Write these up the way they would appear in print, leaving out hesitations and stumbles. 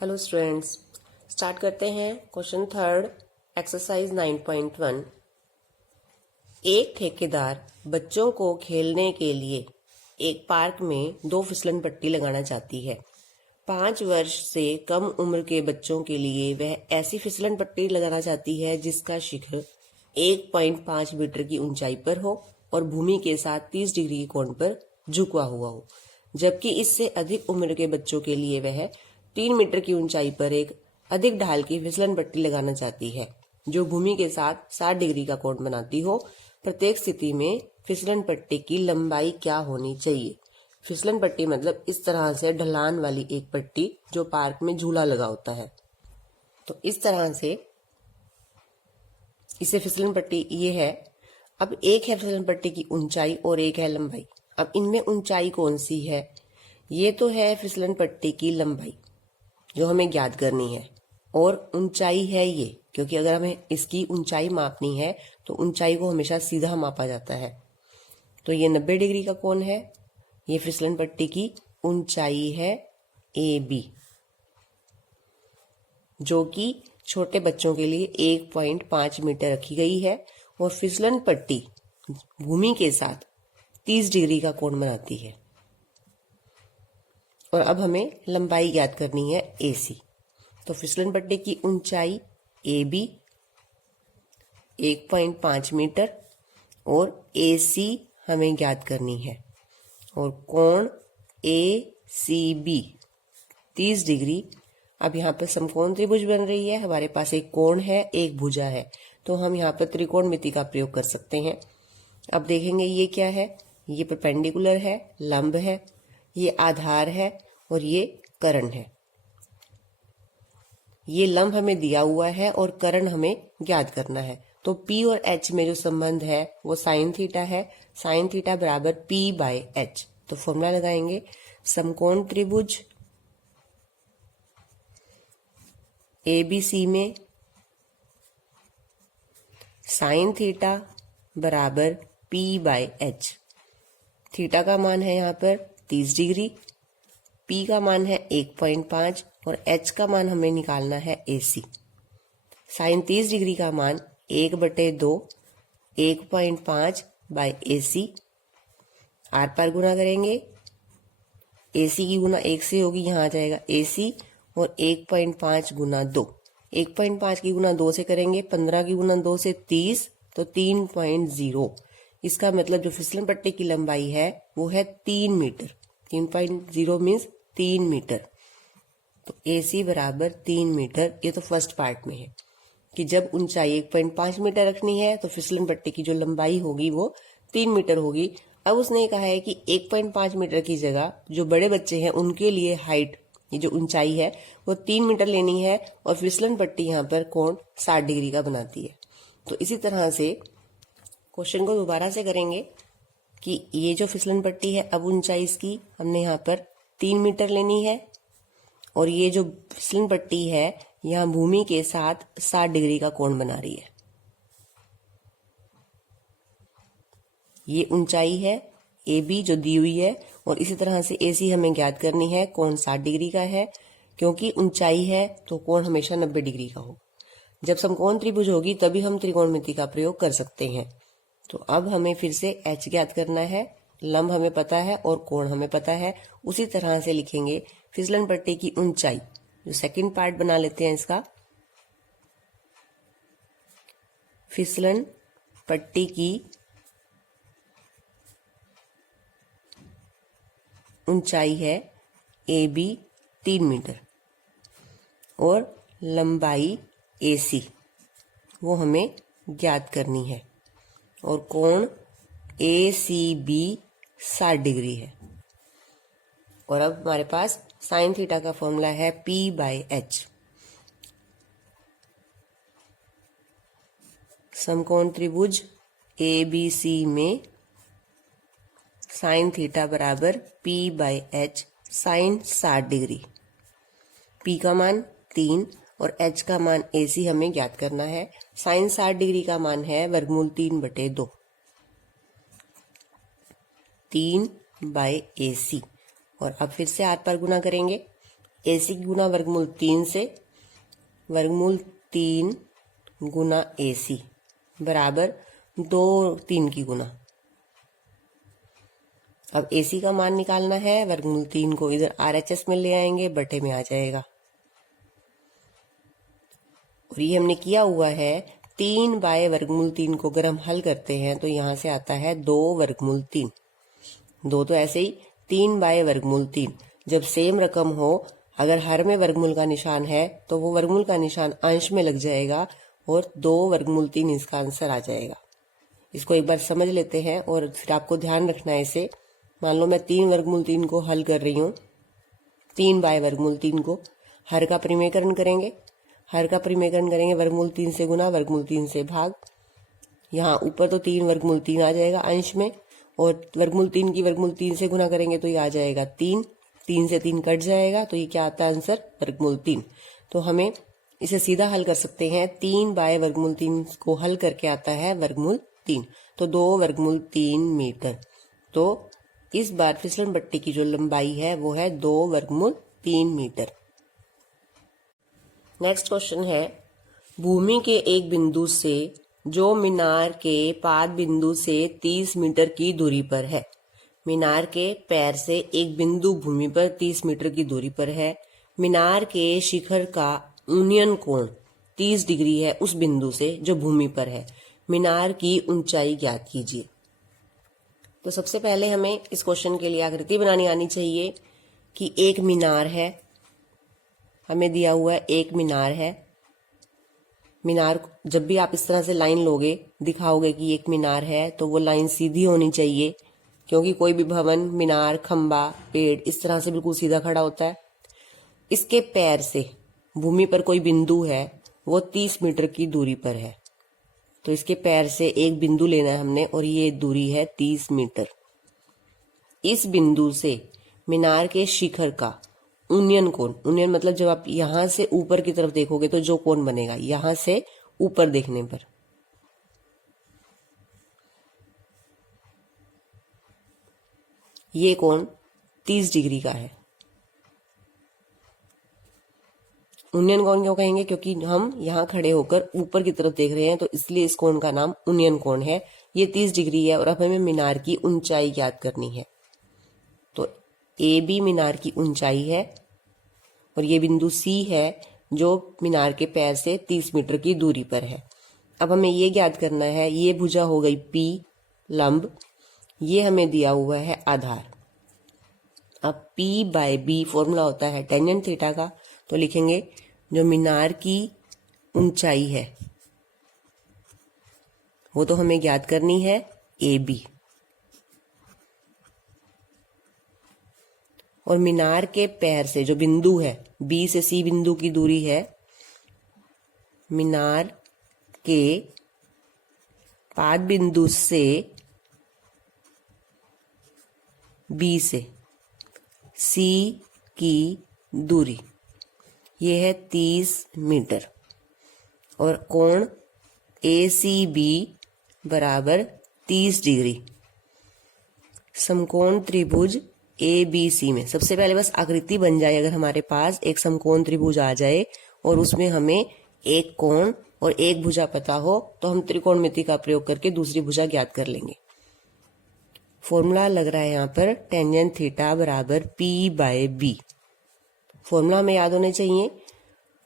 Hello students, start करते हैं question third exercise 9.1। एक ठेकेदार बच्चों को खेलने के लिए एक पार्क में 2 फिसलन पट्टी लगाना चाहती है। 5 वर्ष से कम उम्र के बच्चों के लिए वह ऐसी फिसलन पट्टी लगाना चाहती है जिसका शिखर 1.5 मीटर की ऊंचाई पर हो और भूमि के साथ 30 डिग्री के कोण पर झुका हुआ हो, जबकि इससे अधिक उम्र के बच्चों के लिए वह 3 मीटर की ऊंचाई पर एक अधिक ढाल की फिसलन पट्टी लगाना चाहती है जो भूमि के साथ 60 डिग्री का कोण बनाती हो। प्रत्येक स्थिति में फिसलन पट्टी की लंबाई क्या होनी चाहिए। फिसलन पट्टी मतलब इस तरह से ढलान वाली एक पट्टी जो पार्क में झूला लगा होता है। तो इस तरह से इसे फिसलन पट्टी ये है। अब एक है फिसलन पट्टी की ऊंचाई और एक है लंबाई। अब इनमें ऊंचाई कौन सी है? ये तो है फिसलन पट्टी की लंबाई जो हमें ज्ञात करनी है, और ऊंचाई है ये, क्योंकि अगर हमें इसकी ऊंचाई मापनी है तो ऊंचाई को हमेशा सीधा मापा जाता है। तो ये 90 डिग्री का कोण है। ये फिसलन पट्टी की ऊंचाई है AB, जो कि छोटे बच्चों के लिए 1.5 मीटर रखी गई है, और फिसलन पट्टी भूमि के साथ 30 डिग्री का कोण बनाती है। और अब हमें लंबाई ज्ञात करनी है AC। तो फिसलन पट्टी की ऊंचाई AB 1.5 मीटर और AC हमें ज्ञात करनी है, और कोण ACB 30 डिग्री। अब यहाँ पर समकोण त्रिभुज बन रही है। हमारे पास एक कोण है, एक भुजा है, तो हम यहाँ पर त्रिकोणमिति का प्रयोग कर सकते हैं। अब देखेंगे ये क्या है। ये परपेंडिकुलर है, लंब है, ये आधार है और ये कर्ण है। ये लंब हमें दिया हुआ है और कर्ण हमें ज्ञात करना है। तो P और H में जो संबंध है वो साइन थीटा है। साइन थीटा बराबर P/H। तो फॉर्मूला लगाएंगे। समकोण त्रिभुज ABC में साइन थीटा बराबर P/H। थीटा का मान है यहाँ पर 30 डिग्री, P का मान है 1.5 और H का मान हमें निकालना है AC। साइन 30 डिग्री का मान 1/2 1.5/AC। आर पार गुना करेंगे। AC की गुना 1 से होगी, यहाँ आ जाएगा AC, और 1.5 गुना 2। 1.5 की गुना 2 से करेंगे, 15 की गुना 2 से 30, तो 3.0। इसका मतलब जो फिसलन पट्टी की लंबाई है वो है 3 मीटर। 3.0 means 3 metre. तो AC बराबर 3 मीटर। ये तो फर्स्ट पार्ट में है कि जब ऊंचाई 1.5 मीटर रखनी है तो फिसलन पट्टी की जो लंबाई होगी वो 3 मीटर होगी। अब उसने कहा है कि 1.5 मीटर की जगह जो बड़े बच्चे हैं उनके लिए हाइट, ये जो ऊंचाई है वो 3 मीटर लेनी है, और फिसलन पट्टी यहाँ पर कोण 60 डिग्री का बनाती है। तो इसी तरह से क्वेश्चन को दोबारा से करेंगे कि ये जो फिसलन पट्टी है, अब ऊंचाई इसकी हमने यहाँ पर 3 मीटर लेनी है, और ये जो फिसलन पट्टी है यहाँ भूमि के साथ 60 डिग्री का कोण बना रही है। ये ऊंचाई है AB जो दी हुई है, और इसी तरह से AC हमें ज्ञात करनी है। कोण 60 डिग्री का है, क्योंकि ऊंचाई है तो कोण हमेशा 90 डिग्री का हो। जब समकोण त्रिभुज होगी तभी हम त्रिकोणमिति का प्रयोग कर सकते हैं। तो अब हमें फिर से H ज्ञात करना है, लंब हमें पता है और कोण हमें पता है। उसी तरह से लिखेंगे फिसलन पट्टी की ऊंचाई, जो सेकंड पार्ट बना लेते हैं इसका। फिसलन पट्टी की ऊंचाई है AB 3 मीटर और लंबाई AC वो हमें ज्ञात करनी है, और कोण ACB 60 डिग्री है। और अब हमारे पास साइन थीटा का फॉर्मूला है P/H। समकोण त्रिभुज ABC में साइन थीटा बराबर P/H साइन 60 डिग्री। P का मान 3 और H का मान AC हमें ज्ञात करना है। साइन 60 डिग्री का मान है वर्गमूल 3/2। 3/AC। और अब फिर से आर पर गुना करेंगे। AC की गुना वर्गमूल 3 से, वर्गमूल 3 गुना AC बराबर 2 और 3 की गुना। अब AC का मान निकालना है, वर्गमूल 3 को इधर RHS में ले आएंगे, बटे में आ जाएगा। और ये हमने किया हुआ है 3 बाय वर्गमूल 3 को अगर हम हल करते हैं तो यहां से आता है 2 वर्गमूल 3। 2 तो ऐसे ही 3 बाय वर्गमूल 3। जब सेम रकम हो, अगर हर में वर्गमूल का निशान है तो वो वर्गमूल का निशान अंश में लग जाएगा और 2 वर्गमूल 3 इसका आंसर आ जाएगा। इसको एक बार समझ लेते हैं और फिर आपको ध्यान रखना है इसे। मान लो मैं 3 वर्गमूल 3 को हल कर रही हूँ, 3 बाय वर्गमूल 3 को हर का परिमेयकरण करेंगे। हर का परिमेयकरण करेंगे, वर्गमूल 3 से गुना, वर्गमूल 3 से भाग। यहाँ ऊपर तो 3 वर्गमूल 3 आ जाएगा अंश में, और वर्गमूल 3 की वर्गमूल 3 से गुना करेंगे तो ये आ जाएगा 3। 3 से 3 कट जाएगा तो ये क्या आता है आंसर, वर्गमूल 3। तो हमें इसे सीधा हल कर सकते हैं। 3 बाय वर्गमूल 3 को हल करके आता है वर्गमूल 3, तो 2 वर्गमूल 3 मीटर। तो इस बार फिसलन पट्टी की जो लंबाई है वो है 2 वर्गमूल 3 मीटर। नेक्स्ट क्वेश्चन है, भूमि के एक बिंदु से जो मीनार के पाद बिंदु से 30 मीटर की दूरी पर है। मीनार के पैर से एक बिंदु भूमि पर 30 मीटर की दूरी पर है। मीनार के शिखर का यूनियन कोण 30 डिग्री है उस बिंदु से जो भूमि पर है। मीनार की ऊंचाई ज्ञात कीजिए। तो सबसे पहले हमें इस क्वेश्चन के लिए आकृति बनानी आनी चाहिए कि एक मीनार है, हमें दिया हुआ है एक मीनार है। मीनार जब भी आप इस तरह से लाइन लोगे, दिखाओगे कि एक मीनार है, तो वो लाइन सीधी होनी चाहिए, क्योंकि कोई भी भवन, मीनार, खंबा, पेड़ इस तरह से बिल्कुल सीधा खड़ा होता है। इसके पैर से भूमि पर कोई बिंदु है, वो 30 मीटर की दूरी पर है। तो इसके पैर से एक बिंदु लेना है हमने और ये दूरी है 30 मीटर। इस बिंदु से मीनार के शिखर का यूनियन कोण, यूनियन मतलब जब आप यहां से ऊपर की तरफ देखोगे तो जो कोण बनेगा यहां से ऊपर देखने पर, ये कोण 30 डिग्री का है। यूनियन कोण क्यों कहेंगे, क्योंकि हम यहां खड़े होकर ऊपर की तरफ देख रहे हैं, तो इसलिए इस कोण का नाम यूनियन कोण है। ये 30 डिग्री है और अब हमें मीनार की ऊंचाई ज्ञात करनी है। तो AB मीनार की ऊंचाई है और ये बिंदु C है जो मीनार के पैर से 30 मीटर की दूरी पर है। अब हमें ये ज्ञात करना है, ये भुजा हो गई P लंब, ये हमें दिया हुआ है आधार। अब P बाय B फॉर्मूला होता है टेंजेंट थीटा का, तो लिखेंगे जो मीनार की ऊंचाई है वो तो हमें ज्ञात करनी है AB, और मीनार के पैर से जो बिंदु है B से C बिंदु की दूरी है, मीनार के पाद बिंदु से B से C की दूरी ये है 30 मीटर, और कोण ACB बराबर 30 डिग्री। समकोण त्रिभुज ABC में सबसे पहले बस आकृति बन जाए, अगर हमारे पास एक समकोण त्रिभुज आ जाए और उसमें हमें एक कोण और एक भुजा पता हो, तो हम त्रिकोणमिति का प्रयोग करके दूसरी भुजा ज्ञात कर लेंगे। फॉर्मूला लग रहा है यहाँ पर टेंजेंट थीटा बराबर P बाय B। फॉर्मूला हमें याद होने चाहिए,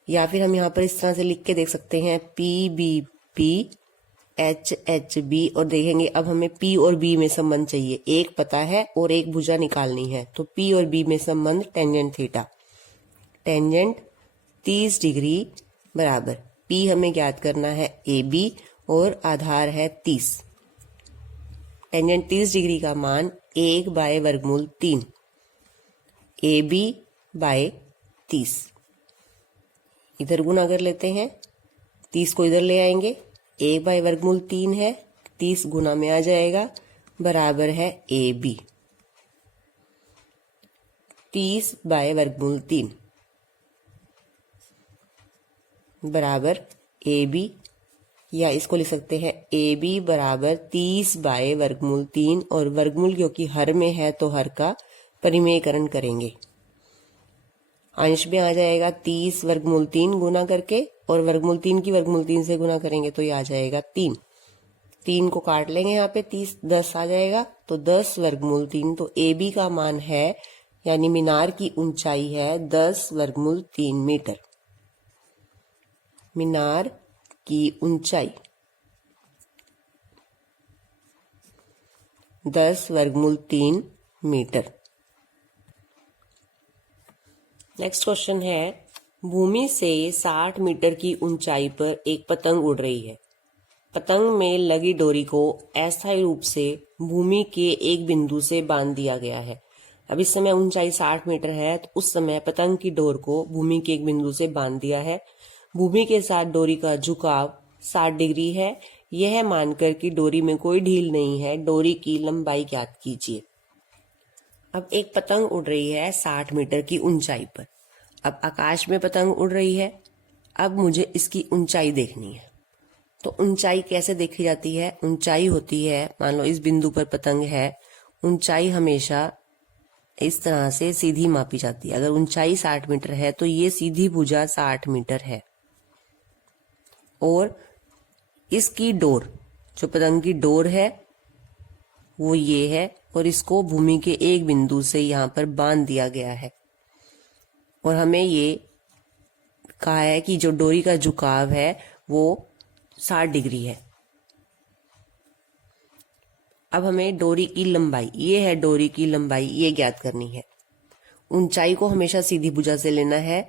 या फिर हम यहाँ पर इस तरह से लिख के देख सकते हैं PBP HHB, और देखेंगे अब हमें P और B में संबंध चाहिए। एक पता है और एक भुजा निकालनी है, तो P और B में संबंध टेंजेंट थीटा। टेंजेंट 30 डिग्री बराबर P हमें ज्ञात करना है AB और आधार है 30। टेंजेंट 30 डिग्री का मान 1 बाय वर्गमूल 3 AB बाय 30। इधर गुना कर लेते हैं, 30 को इधर ले आएंगे, 1 बाय वर्गमूल 3 है, 30 गुना में आ जाएगा, बराबर है AB। 30 बाय वर्गमूल 3 बराबर AB, या इसको लिख सकते हैं AB बराबर 30 बाय वर्गमूल 3, और वर्गमूल क्योंकि हर में है तो हर का परिमेयकरण करेंगे। अंश में आ जाएगा 30 वर्गमूल 3 गुना करके, और वर्गमूल 3 की वर्गमूल 3 से गुना करेंगे तो ये आ जाएगा 3। 3 को काट लेंगे यहाँ पे, 30 10 आ जाएगा, तो 10 वर्गमूल 3। तो ए बी का मान है, यानी मीनार की ऊंचाई है 10 वर्गमूल 3 मीटर। मीनार की ऊंचाई 10 वर्गमूल 3 मीटर। नेक्स्ट क्वेश्चन है, भूमि से 60 मीटर की ऊंचाई पर एक पतंग उड़ रही है। पतंग में लगी डोरी को अस्थायी रूप से भूमि के एक बिंदु से बांध दिया गया है। अब इस समय ऊंचाई 60 मीटर है, तो उस समय पतंग की डोर को भूमि के एक बिंदु से बांध दिया है। भूमि के साथ डोरी का झुकाव 60 डिग्री है। यह मानकर कि डोरी में कोई ढील नहीं है, डोरी की लंबाई ज्ञात कीजिए। अब एक पतंग उड़ रही है 60 मीटर की ऊंचाई पर। अब आकाश में पतंग उड़ रही है, अब मुझे इसकी ऊंचाई देखनी है। तो ऊंचाई कैसे देखी जाती है? ऊंचाई होती है, मान लो इस बिंदु पर पतंग है, ऊंचाई हमेशा इस तरह से सीधी मापी जाती है। अगर ऊंचाई 60 मीटर है तो ये सीधी भुजा 60 मीटर है, और इसकी डोर, जो पतंग की डोर है वो ये है, और इसको भूमि के एक बिंदु से यहाँ पर बांध दिया गया है। और हमें ये कहा है कि जो डोरी का झुकाव है वो 60 डिग्री है। अब हमें डोरी की लंबाई, ये है डोरी की लंबाई, ये ज्ञात करनी है। ऊंचाई को हमेशा सीधी भुजा से लेना है।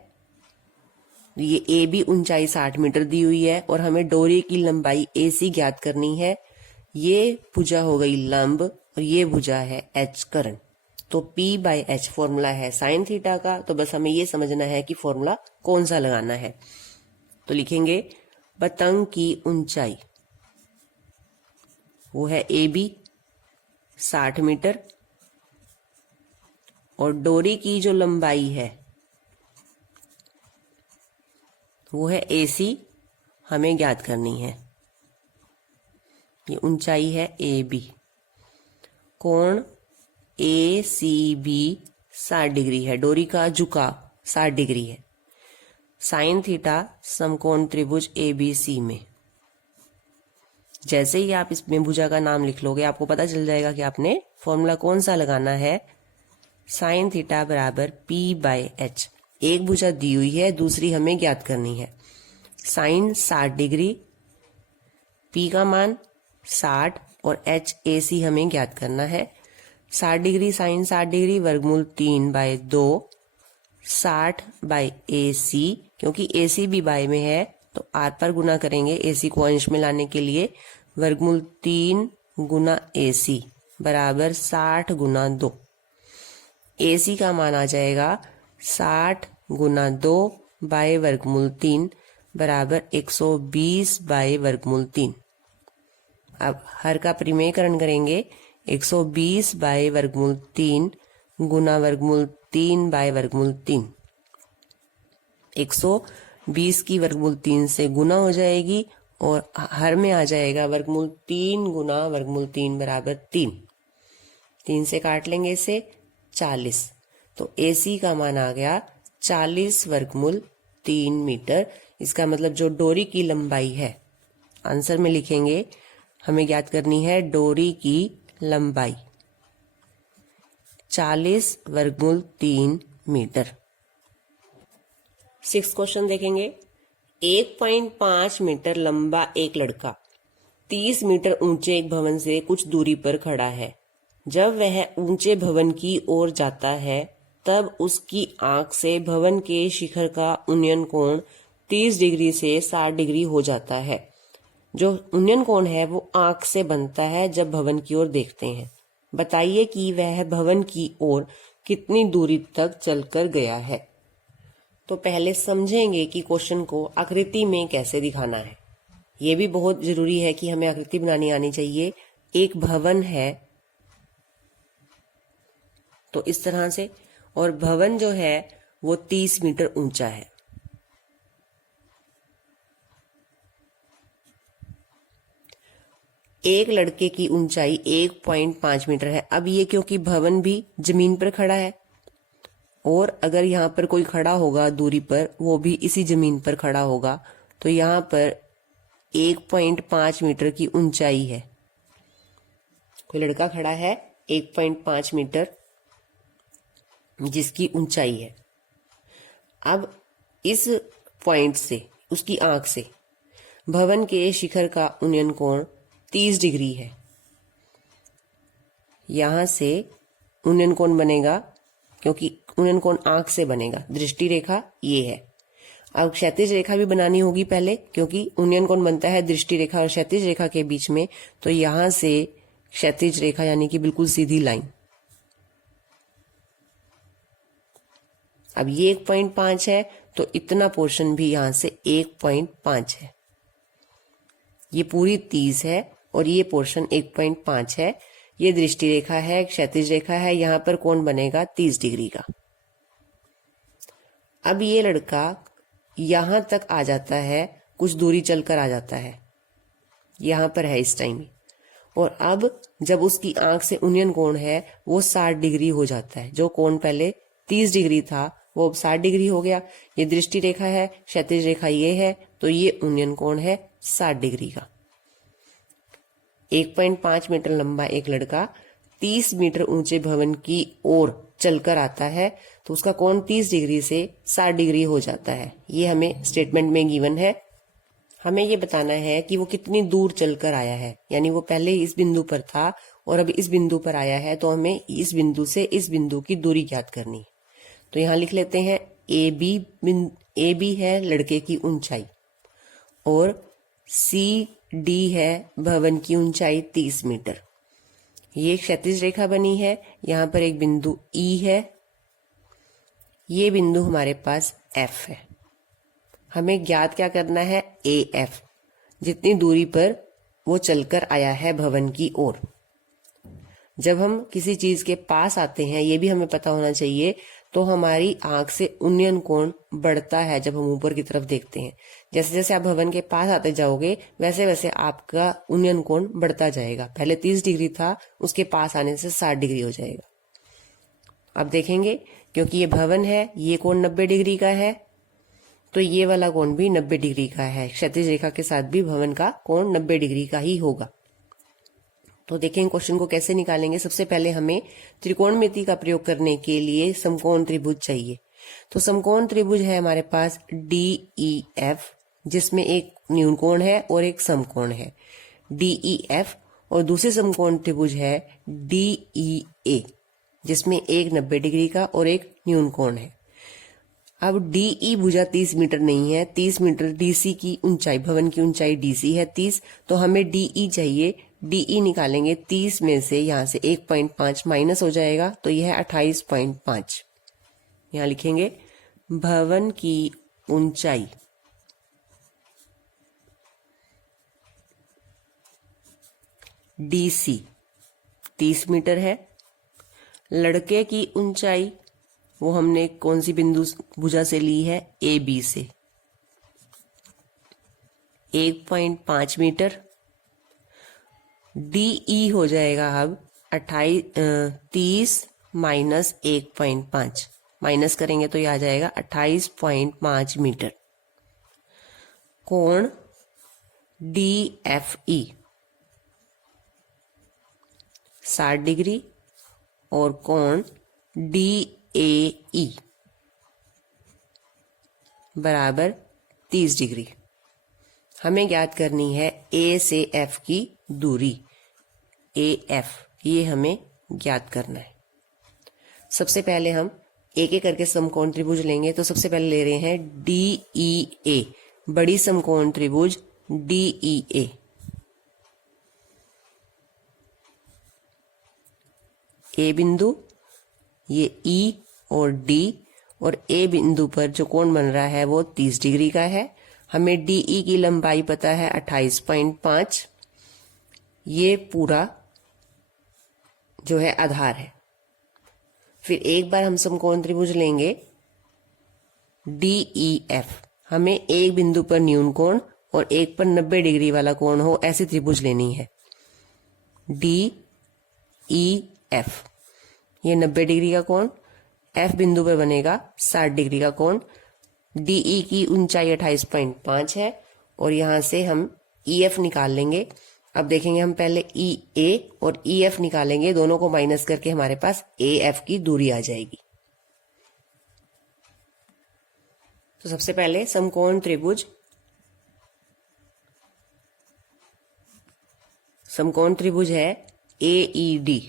ये ए बी ऊंचाई 60 मीटर दी हुई है, और हमें डोरी की लंबाई ए सी ज्ञात करनी है। ये भुजा हो गई लंब, और ये भुजा है एच करण। तो P बाय एच फॉर्मूला है साइन थीटा का। तो बस हमें ये समझना है कि फॉर्मूला कौन सा लगाना है। तो लिखेंगे पतंग की ऊंचाई वो है ए बी 60 मीटर, और डोरी की जो लंबाई है वो है ए सी, हमें ज्ञात करनी है। ये ऊंचाई है ए बी। कोण ए सी बी 60 डिग्री है, डोरी का झुकाव 60 डिग्री है। साइन थीटा समकोण त्रिभुज एबीसी में। जैसे ही आप इसमें भुजा का नाम लिख लोगे, आपको पता चल जाएगा कि आपने फॉर्मूला कौन सा लगाना है। साइन थीटा बराबर P बाय एच। एक भुजा दी हुई है, दूसरी हमें ज्ञात करनी है। साइन 60 डिग्री, P का मान 60 और एच ए सी हमें ज्ञात करना है। 60 डिग्री साइन 60 डिग्री वर्गमूल 3 बाय 2, 60 बाय ए सी, क्योंकि ए सी भी बाय में है तो आर पर गुना करेंगे ए सी को अंश में लाने के लिए। वर्गमूल 3 गुना ए सी बराबर 60 गुना 2। ए सी का मान आ जाएगा 60 गुना 2 बाय वर्गमूल 3 बराबर 120 बाय वर्गमूल 3। अब हर का परिमेयकरण करेंगे। 120 बाय वर्गमूल 3 गुना वर्गमूल 3 बाय वर्गमूल 3। 120 की वर्गमूल 3 से गुना हो जाएगी, और हर में आ जाएगा वर्गमूल 3 गुना वर्गमूल 3 बराबर 3। 3 से काट लेंगे इसे, 40। तो AC का मान आ गया 40 वर्गमूल 3 मीटर। इसका मतलब जो डोरी की लंबाई है, आंसर में लिखेंगे, हमें ज्ञात करनी है डोरी की लंबाई 40 वर्गमूल 3 मीटर। 6 क्वेश्चन देखेंगे। 1.5 मीटर लंबा एक लड़का 30 मीटर ऊंचे एक भवन से कुछ दूरी पर खड़ा है। जब वह ऊंचे भवन की ओर जाता है तब उसकी आंख से भवन के शिखर का उन्नयन कोण 30 डिग्री से 60 डिग्री हो जाता है। जो उन्नयन कोण है वो आंख से बनता है जब भवन की ओर देखते हैं। बताइए कि वह भवन की ओर कितनी दूरी तक चलकर गया है। तो पहले समझेंगे कि क्वेश्चन को आकृति में कैसे दिखाना है। ये भी बहुत जरूरी है कि हमें आकृति बनानी आनी चाहिए। एक भवन है तो इस तरह से, और भवन जो है वो 30 मीटर ऊंचा है। एक लड़के की ऊंचाई 1.5 मीटर है। अब ये क्योंकि भवन भी जमीन पर खड़ा है और अगर यहाँ पर कोई खड़ा होगा दूरी पर, वो भी इसी जमीन पर खड़ा होगा, तो यहाँ पर 1.5 मीटर की ऊंचाई है। कोई लड़का खड़ा है 1.5 मीटर जिसकी ऊंचाई है। अब इस पॉइंट से, उसकी आंख से भवन के शिखर का उन्नयन कोण 30 डिग्री है। यहां से उन्नयन कोण बनेगा, क्योंकि उन्नयन कोण आंख से बनेगा, दृष्टि रेखा ये है। अब क्षैतिज रेखा भी बनानी होगी पहले, क्योंकि उन्नयन कोण बनता है दृष्टि रेखा और क्षैतिज रेखा के बीच में। तो यहां से क्षैतिज रेखा यानी कि बिल्कुल सीधी लाइन। अब ये 1.5 है, तो इतना पोर्शन भी यहां से 1.5 है। ये पूरी 30 है और ये पोर्शन 1.5 है। ये दृष्टि रेखा है, क्षैतिज रेखा है, यहां पर कोण बनेगा 30 डिग्री का। अब ये लड़का यहां तक आ जाता है, कुछ दूरी चलकर आ जाता है, यहां पर है इस टाइम। और अब जब उसकी आंख से उन्नयन कोण है वो 60 डिग्री हो जाता है। जो कोण पहले 30 डिग्री था वो अब 60 डिग्री हो गया। ये दृष्टि रेखा है, क्षैतिज रेखा ये है, तो ये उन्नयन कोण है 60 डिग्री का। 1.5 मीटर लंबा एक लड़का 30 मीटर ऊंचे भवन की ओर चलकर आता है, तो उसका कोण 30 डिग्री से 60 डिग्री हो जाता है। ये हमें स्टेटमेंट में गिवन है। हमें ये बताना है कि वो कितनी दूर चलकर आया है, यानी वो पहले इस बिंदु पर था और अब इस बिंदु पर आया है, तो हमें इस बिंदु से इस बिंदु की दूरी ज्ञात करनी है। तो यहां लिख लेते हैं ए बी है लड़के की ऊंचाई और सी डी है भवन की ऊंचाई 30 मीटर। ये क्षैतिज रेखा बनी है, यहां पर एक बिंदु ई है, ये बिंदु हमारे पास एफ है। हमें ज्ञात क्या करना है, ए एफ, जितनी दूरी पर वो चलकर आया है भवन की ओर। जब हम किसी चीज के पास आते हैं, ये भी हमें पता होना चाहिए, तो हमारी आंख से उन्नयन कोण बढ़ता है जब हम ऊपर की तरफ देखते हैं। जैसे जैसे आप भवन के पास आते जाओगे वैसे वैसे आपका उन्नयन कोण बढ़ता जाएगा। पहले 30 डिग्री था, उसके पास आने से 60 डिग्री हो जाएगा। अब देखेंगे, क्योंकि ये भवन है, ये कोण 90 डिग्री का है, तो ये वाला कोण भी 90 डिग्री का है। क्षैतिज रेखा के साथ भी भवन का कोण 90 डिग्री का ही होगा। तो देखें क्वेश्चन को कैसे निकालेंगे। सबसे पहले हमें त्रिकोणमिति का प्रयोग करने के लिए समकोण त्रिभुज चाहिए। तो समकोण त्रिभुज है हमारे पास DEF, जिसमें एक न्यून कोण है और एक समकोण है DEF, और दूसरे समकोण त्रिभुज है DEA, जिसमें एक 90 डिग्री का और एक न्यून कोण है। अब DE भुजा 30 मीटर नहीं है, 30 मीटर DC की ऊंचाई, भवन की ऊंचाई DC है 30, तो हमें DE चाहिए। DE निकालेंगे, 30 में से यहां से 1.5 माइनस हो जाएगा, तो यह है 28.5। यहां लिखेंगे भवन की ऊंचाई DC 30 मीटर है। लड़के की ऊंचाई वो हमने कौन सी बिंदु भुजा से ली है, AB से, 1.5 मीटर। DE हो जाएगा अब 30 माइनस 1.5, माइनस करेंगे तो यह आ जाएगा 28.5 मीटर। कोण DFE 60 डिग्री और कोण DAE बराबर 30 डिग्री। हमें ज्ञात करनी है A से F की दूरी, AF, ये हमें ज्ञात करना है। सबसे पहले हम एक एक करके समकोण त्रिभुज लेंगे। तो सबसे पहले ले रहे हैं DEA, बड़ी समकोण त्रिभुज DEA। A बिंदु, ये E और D, और A बिंदु पर जो कोण बन रहा है वो 30 डिग्री का है। हमें DE की लंबाई पता है 28.5। ये पूरा जो है आधार है। फिर एक बार हम समकोण त्रिभुज लेंगे DEF। हमें एक बिंदु पर न्यून कोण और एक पर 90 डिग्री वाला कोण हो, ऐसी त्रिभुज लेनी है। DEF, ये 90 डिग्री का कोण, एफ बिंदु पर बनेगा 60 डिग्री का कोण। डीई की ऊंचाई 28.5 है और यहां से हम ई एफ निकाल लेंगे। अब देखेंगे हम पहले ई ए और ई एफ निकालेंगे, दोनों को माइनस करके हमारे पास ए एफ की दूरी आ जाएगी। तो सबसे पहले समकोण त्रिभुज है AED।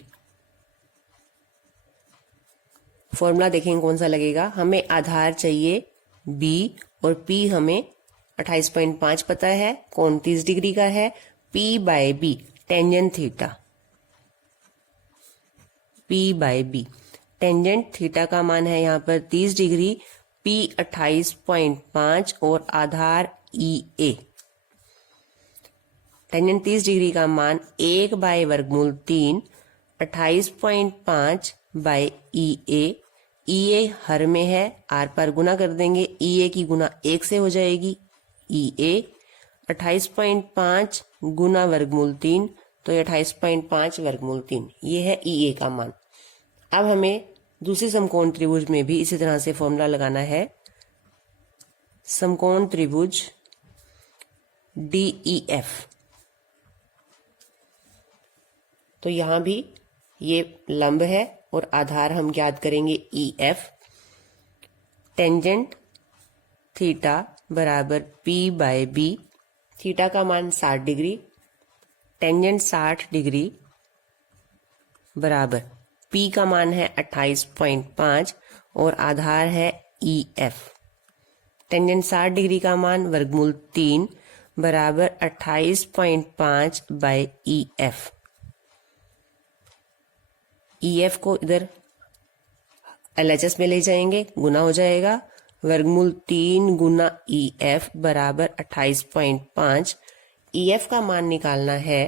फॉर्मूला देखेंगे कौन सा लगेगा। हमें आधार चाहिए B और P हमें 28.5 पता है, कोण 30 डिग्री का है। P by B tangent theta, P by B tangent theta का मान है यहाँ पर 30 डिग्री, P 28.5 और आधार EA। टेंजेंट 30 डिग्री का मान 1 बाय वर्गमूल 3 28.5 बाय EA हर में है, आर पर गुना कर देंगे, EA की गुना 1 से हो जाएगी। EA 28.5 गुना वर्गमूल 3, तो ये 28.5 वर्गमूल 3, ये है EA का मान। अब हमें दूसरी समकोण त्रिभुज में भी इसी तरह से फॉर्मूला लगाना है। समकोण त्रिभुज DEF, तो यहां भी ये लंब है और आधार हम ज्ञात करेंगे EF। टेंजेंट थीटा बराबर P बाय B, थीटा का मान 60 डिग्री, टेंजेंट 60 डिग्री बराबर P का मान है 28.5 और आधार है EF। टेंजेंट 60 डिग्री का मान वर्गमूल 3 बराबर 28.5 बाय EF। EF को इधर LHS में ले जाएंगे, गुना हो जाएगा, वर्गमूल 3 गुना EF बराबर 28.5। EF का मान निकालना है,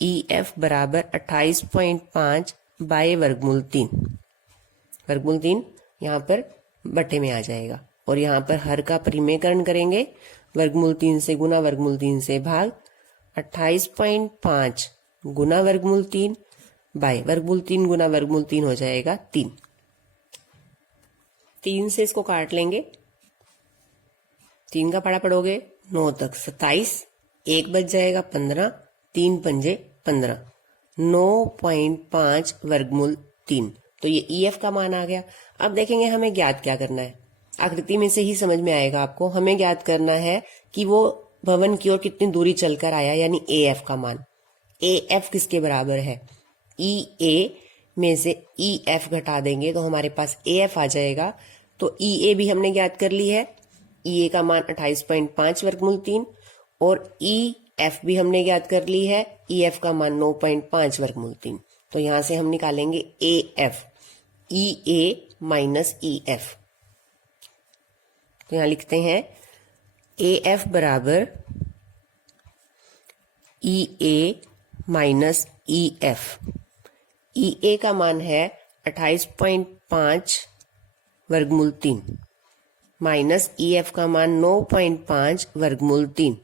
EF बराबर 28.5 बाय वर्गमूल 3। वर्गमूल 3 यहाँ पर बटे में आ जाएगा और यहाँ पर हर का परिमेयकरण करेंगे, वर्गमूल 3 से गुना वर्गमूल 3 से भाग, 28.5 गुना वर्गमूल 3 बाय वर्गमूल 3 गुना वर्गमूल 3 हो जाएगा 3। 3 से इसको काट लेंगे, 3 का पड़ा पड़ोगे 9 तक 27, 1 बच जाएगा 15, 3 पंजे 15, 9.5 वर्गमूल 3। तो ये EF का मान आ गया। अब देखेंगे हमें ज्ञात क्या करना है, आकृति में से ही समझ में आएगा आपको। हमें ज्ञात करना है कि वो भवन की ओर कितनी दूरी चलकर आया, यानी AF का मान। AF किसके बराबर है, EA में से EF घटा देंगे तो हमारे पास AF आ जाएगा। तो EA भी हमने ज्ञात कर ली है, EA का मान 28.5 वर्गमूल 3 और EF भी हमने ज्ञात कर ली है, EF का मान 9.5 वर्गमूल 3। तो यहां से हम निकालेंगे AF, EA माइनस EF। तो यहां लिखते हैं AF बराबर EA माइनस EF। EA का मान है 28.5 वर्गमूल 3 माइनस EF का मान 9.5 वर्गमूल 3।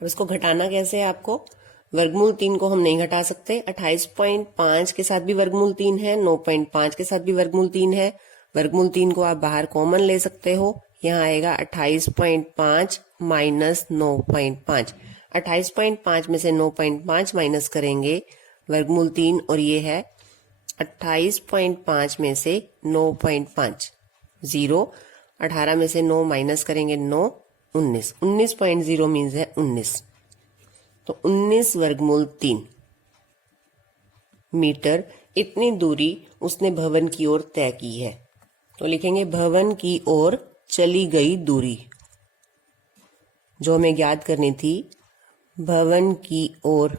अब इसको घटाना कैसे है आपको, वर्गमूल 3 को हम नहीं घटा सकते, 28.5 के साथ भी वर्गमूल 3 है, 9.5 के साथ भी वर्गमूल 3 है। वर्गमूल 3 को आप बाहर कॉमन ले सकते हो, यहाँ आएगा 28.5 माइनस 9.5। 28.5 में से 9.5 माइनस करेंगे वर्गमूल 3 और ये है 28.5 में से 9.5, 0, 18 में से 9 माइनस करेंगे 9, 19, 19.0 मीन्स है 19। तो 19 वर्गमूल 3 मीटर इतनी दूरी उसने भवन की ओर तय की है। तो लिखेंगे भवन की ओर चली गई दूरी, जो हमें ज्ञात करनी थी, भवन की ओर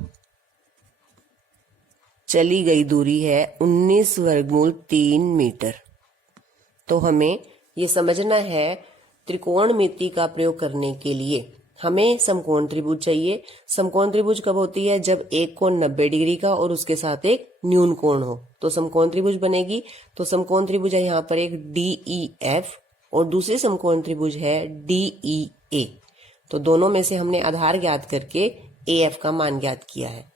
चली गई दूरी है 19 वर्गमूल 3 मीटर। तो हमें ये समझना है, त्रिकोणमिति का प्रयोग करने के लिए हमें समकोण त्रिभुज चाहिए। समकोण त्रिभुज कब होती है, जब एक कोण 90 डिग्री का और उसके साथ एक न्यून कोण हो, तो समकोण त्रिभुज बनेगी। तो समकोण त्रिभुज है यहाँ पर एक DEF और दूसरी समकोण त्रिभुज है DEA। तो दोनों में से हमने आधार ज्ञात करके AF का मान ज्ञात किया है।